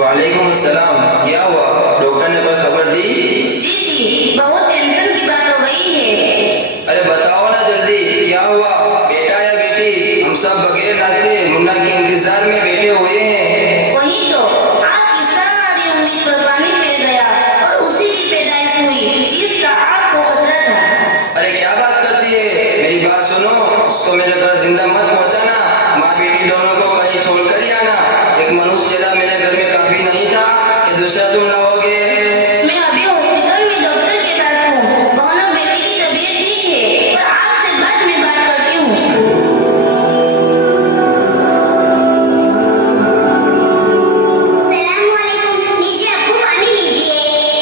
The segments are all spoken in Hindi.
वालेकुम अस्सलाम। क्या हुआ, डॉक्टर ने कोई खबर दी? जी जी, बहुत टेंशन की बात हो गई है। अरे बताओ ना जल्दी, क्या हुआ? बेटा या बेटी? हम सब बगैर नाश्ते मुन्ना के इंतजार में बैठे हुए हैं। वही तो, आपकी सारी उम्मीद पर पानी फिर गया और उसी की पैदाइश हुई जिसका आपको खतरा था। अरे क्या बात करती है, मेरी बात सुनो। उसको मेरे घर जिंदा मत पहुंचाना। माँ बेटी दोनों को कहीं छोड़ कर ही आना। एक मनुष्य चेहरा मेरे घर में काफी नहीं था कि दूसरा तुम लाओगे। मैं अभी हॉस्पिटल में डॉक्टर के पास हूँ। दोनों बेटी की तबीयत ठीक है, पर आपसे बाद में बात करती हूँ। सलामुअलैकुम, लीजिए अब्बू पानी लीजिए।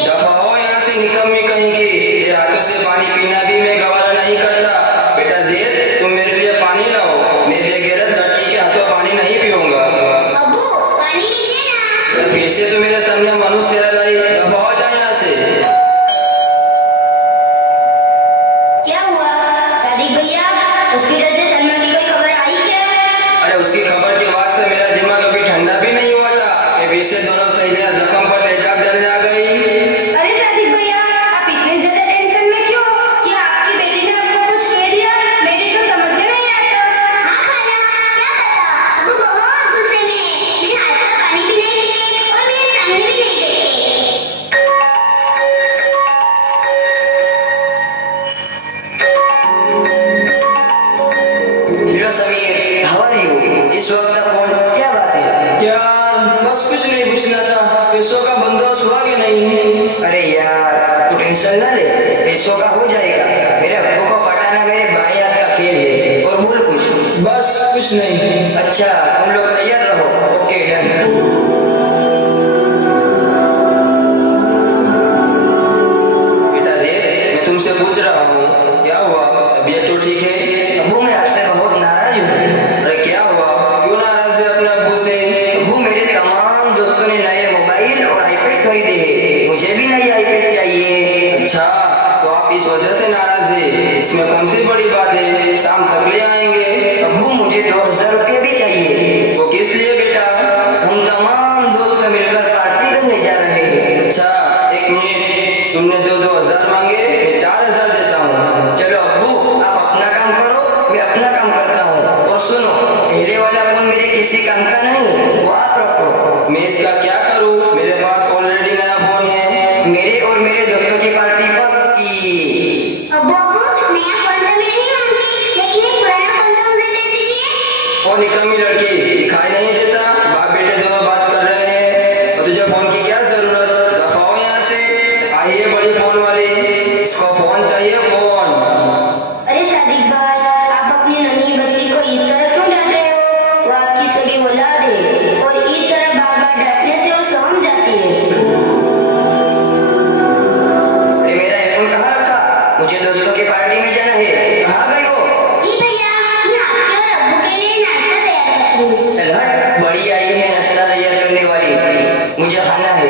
दफा हो यहाँ से, निकम्मी कहीं की। तेरे हाथों से पानी पीना भी मैं गवारा नहीं करता। बेटा ज़ैद, तुम मेरे लिए पानी लाओ। मैं बेगैरत लड़की के हाथों पानी नहीं पीऊंगा। अब्बू पानी लीजिए ना। फिर से तो मेरे सामने मनुष्य तेरा लाई। दफा हो जा यहाँ से। क्या हुआ सादिक भैया, हॉस्पिटल से सलमा की कोई खबर आई क्या? अरे उसकी खबर के बाद से मेरा दिमाग अभी ठंडा भी नहीं हुआ था कि फिर से दोनों सहेलियां जख्म पर तेजाब डालने आ गई। अरे सादिक भैया, आप इतने ज्यादा टेंशन में क्यों? क्या आपकी बेटी ने आपको कुछ कह दिया? मेरी तो समझ में नहीं आता। हाँ खाला, क्या पता, वो बहुत गुस्से में है। मेरे हाथ का पानी भी नहीं पीते और मेरे सामने भी नहीं देखते। Hello Sameer, how are you? इस वक्त का फोन, क्या बात है? यार बस कुछ नहीं पूछना था, पैसों का बंदोबस्त हुआ कि नहीं? अरे यार तू टेंशन ना ले, पैसों का हो जाएगा। मेरे अब्बू को पटाना मेरे भाई हाथ का खेल है। और बोल कुछ। बस कुछ नहीं। अच्छा तुम लोग तैयार रहो। Okay done. बेटा ज़ैद, मैं तुमसे पूछ रहा हूँ, क्या हुआ? तबीयत तो ठीक है? अब्बू मैं आपसे बहुत नाराज हूँ। अरे क्या हुआ, क्यों नाराज है अपने अब्बू से? अब्बू मेरे तमाम दोस्तों ने नए मोबाइल और आईपैड खरीदे हैं, मुझे भी नई आईपैड चाहिए। अच्छा तो आप इस वजह से नाराज है? इसमें कौन सी बड़ी बात है, शाम तक ले आएंगे। अब्बू मुझे 2000 रुपये भी चाहिए। वो किस लिए बेटा? हम तमाम दोस्त मिलकर पार्टी करने जा रहे हैं। अच्छा एक मिनट, तुमने 2-2 हजार मांगे, मैं 4000 देता हूँ। चलो अब्बू आप अपना काम करो, मैं अपना काम करता हूँ। और सुनो, पहले वाला फोन मेरे किसी काम का नहीं, वो आप रखो। मैं इसका क्या करूँ, मेरे पास ऑलरेडी नया फोन है। मेरे और मेरे दोस्तों की पार्टी पक्की। अब्बू अब्बू, नया फोन तो मैं नहीं मांगती, लेकिन ये पुराना फोन तो मुझे दे दीजिए। और निकम्मी लड़की, दिखाई नहीं देता बाप बेटे दोनों बात कर रहे हैं और तुझे फोन की क्या जरूरत? दफा हो यहाँ से। आई है बड़ी फोन वाली, इसको फोन चाहिए, फोन। अरे सादिक भाई, आप अपनी नन्ही बच्ची को इस तरह क्यों डांट रहे हो? वो आपकी सगी औलाद है और इस तरह बार बार डांटने से वो सहम जाती है। अरे मेरा आईफोन कहाँ रखा? मुझे दोस्तों की पार्टी में जाना है, कहाँ गई हो? जी भैया, मैं आपके और अब्बू के लिए नाश्ता तैयार करती हूँ। हट, बड़ी आई है नाश्ता तैयार करने वाली, मुझे खाना है।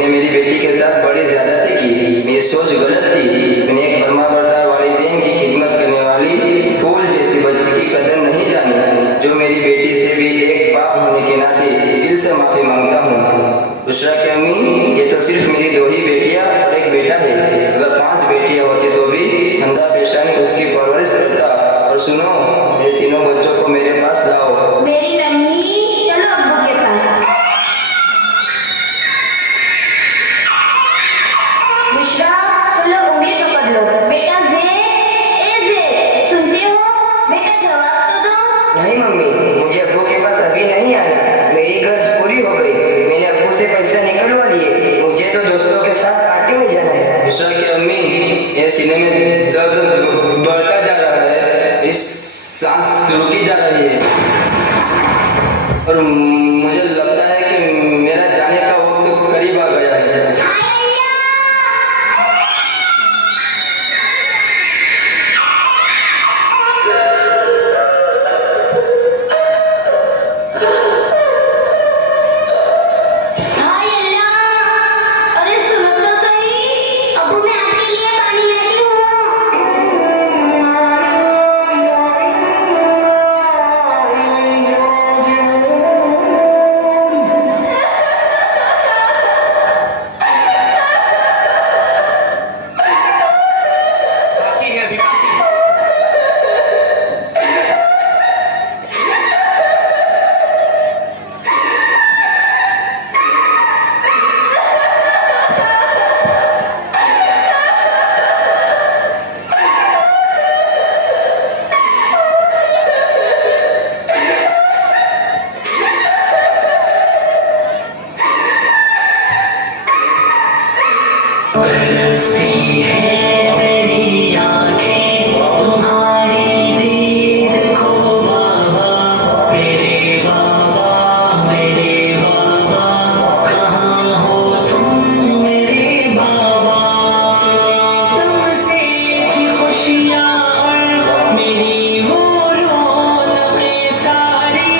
मैंने मेरी बेटी के साथ बड़ी ज्यादती की। मेरी सोच गलत थी। मैंने एक फरमाबरदार वालिदैन की खिदमत करने वाली फूल जैसी बच्ची की कदर नहीं जानी। जो मेरी बेटी से भी एक बाप होने के नाते दिल से माफी मांगता हूँ। बुशरा की अम्मी, ये तो सिर्फ मेरी 2 ही बेटियां और एक बेटा है। अगर 5 बेटियां होती तो भी अंधा पेशानी उसकी परवरिश करता। और सुनो, मेरे तीनों बच्चों को मेरे पास लाओ। मेरी नन्ही, चलो अब्बू के पास। बुशरा, चलो उंगली पकड़ लो। बेटा जे, ए जे, सुनते हो? बेटा जवाब तो दो। नहीं मम्मी, मुझे अब्बू के पास अभी नहीं आना। मेरी गर्ज पूरी हो गई। मैंने अब्बू से पैसा निकलवा लिए। मुझे तो दोस्तों के साथ पार्टी में जाना है। बुशरा की अम्मी, ये सीने में दर्द बढ़ता जा रहा है। इस सांस रुकी जा रही है और मुझे लगता है कि मेरा जाने का वक्त करीब आ गया है। हाय अल्लाह! अरे सुनो तो सही, अब्बू मैं आपके लिए पानी लाती हूँ। बाकी है अभी बाकी है। बरसती है मेरी आँखें तुम्हारी दीद को बाबा। मेरे बाबा कहाँ हो तुम मेरे बाबा। तुमसे थी खुशियाँ और मेरी वो रौनकें सारी।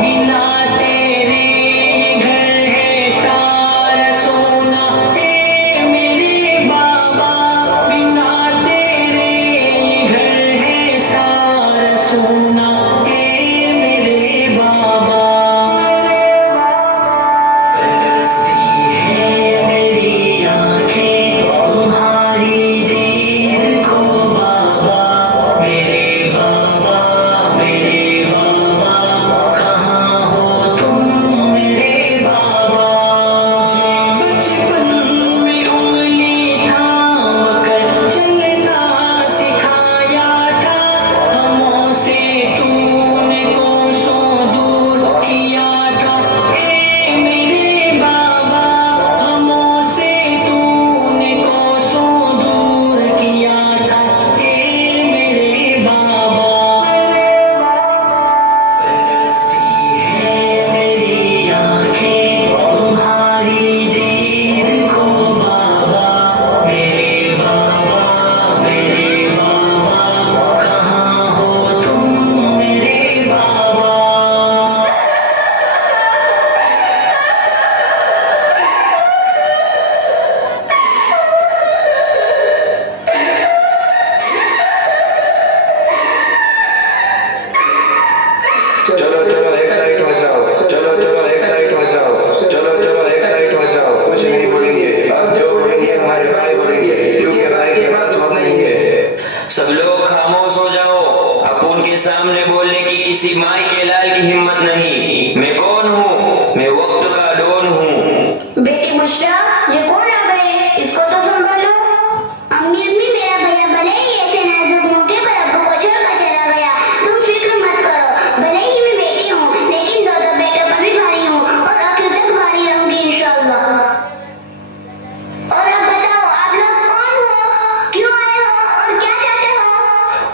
बिना तेरे ये घर है सारा सोना। मेरे बाबा, बिना तेरे ये घर है सारा सोना। मेरे बाबा, बरसती है मेरी आँखें तुम्हारी दीद को बाबा। मेरे बाबा कहाँ हो तुम मेरे बाबा। बचपन में उंगली थाम कर चलना सिखाया था। हमों से तूने कोसों दूर किया था। मेरे बाबा, हमों से तूने कोसों दूर किया था। मेरे बाबा, बरसती है मेरी आँखें तुम्हारी दीद को बाबा। मेरे बाबा कहाँ हो तुम मेरे बाबा। चलो चलो एक साइड हो जाओ। चलो चलो एक साइड हो जाओ। चलो चलो एक साइड हो जाओ। कुछ नहीं बोलेंगे। अब जो बोलेंगे हमारे भाई बोलेंगे, क्योंकि भाई के पास वक्त नहीं है। सब लोग खामोश हो जाओ। अपुन के सामने बोलने की किसी माई के लाल की हिम्मत नहीं। मैं कौन हूँ? मैं वक्त का डॉन हूँ। बेटी बुशरा, ये कौन आ गए? इसको तो संभालो। अम्मी मेरा भैया भले ही ऐसे नाजुक मौके पर अब्बू को छोड़कर चला गया। तुम फिक्र मत करो। भले ही मैं बेटी हूँ, लेकिन दो बेटे पर भी भारी हूँ और आखिर तक भारी रहूंगी इंशाअल्लाह। और अब बताओ, आप लोग कौन हो, क्यों आए हो और क्या चाहते हो?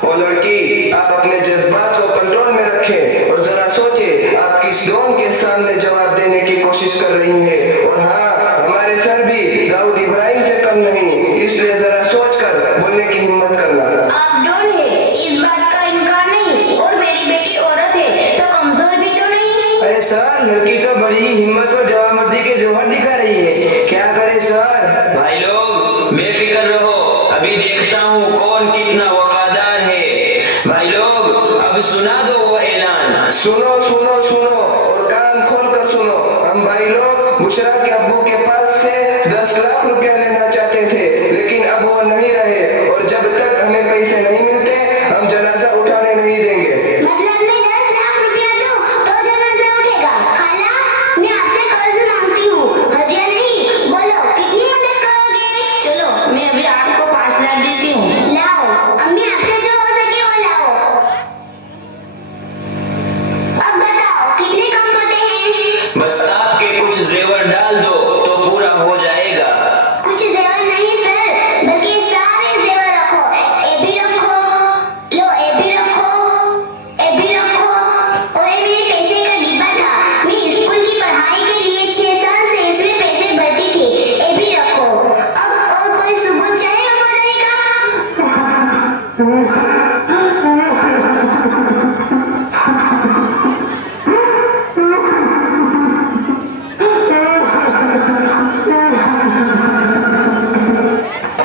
ओ लड़की, आप अपने जज्बात को कंट्रोल में रखें और जरा सोचे आप किस डॉन के सामने जवाब देने की कोशिश कर रही हैं। और हाँ, हमारे सर भी दाऊद सर। भाई लोग बेफिक्र रहो, अभी देखता हूँ कौन कितना वफादार है। भाई लोग अब सुना दो वो ऐलान। सुनो सुनो सुनो और कान खोल कर सुनो। हम भाई लोग बुशरा के अब्बू के पास से 10 लाख रुपया लेना चाहते थे, लेकिन अब वो नहीं रहे और जब तक हमें पैसे नहीं मिलते हम जनाजा उठाने नहीं देंगे। मतलब मैं 10 लाख रुपया दूं तो जनाजा उठेगा? खाला, मैं आपसे कर्ज मांगती हूँ, हदिया नहीं। बोलो कितनी मदद करोगे? चलो मैं अभी आपको 5 लाख देती हूँ। लाओ, अम्मी आपसे जो हो सके वो लाओ। अब बताओ कितने कम होते हैं? बस आपके कुछ जेवर डाल दो तो पूरा हो जाएगा। कुछ जेवर नहीं सर, बल्कि सारे जेवर रखो। ये भी रखो, लो ये भी रखो, ये भी रखो, और ये मेरे पैसे का डिब्बा था। मैं स्कूल की पढ़ाई के लिए 6 साल से इसमें पैसे भरती थी। ये भी रखो। अब और कोई सबूत चाहिए वफादारी का?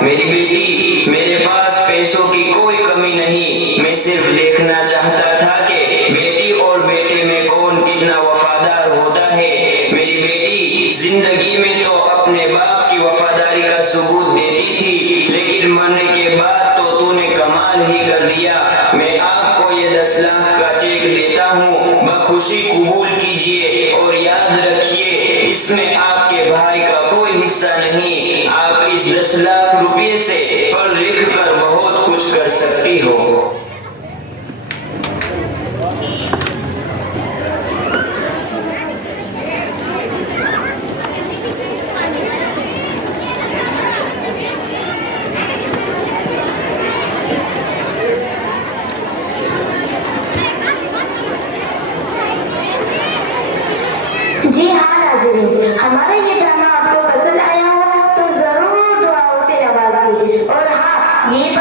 मेरी बेटी, मेरे पास पैसों की कोई कमी नहीं। मैं सिर्फ देखना चाहता था कि बेटी और बेटे में कौन कितना वफादार होता है। मेरी बेटी जिंदगी में तो अपने बाप की वफादारी का सबूत देती थी, लेकिन मरने के बाद तो तूने कमाल ही कर दिया। मैं आपको ये 10 लाख का चेक देता हूँ, बखुशी कबूल कीजिए और याद रखिए इसमें आपके भाई का कोई हिस्सा नहीं। आप इस 10 लाख रुपए से पढ़ लिख कर बहुत कुछ कर सकती हो। जी हाँ नाज़रीन, हमारा ये ड्रामा आपको पसंद आया हो तो जरूर दुआओं से नवाजिए और हाँ ये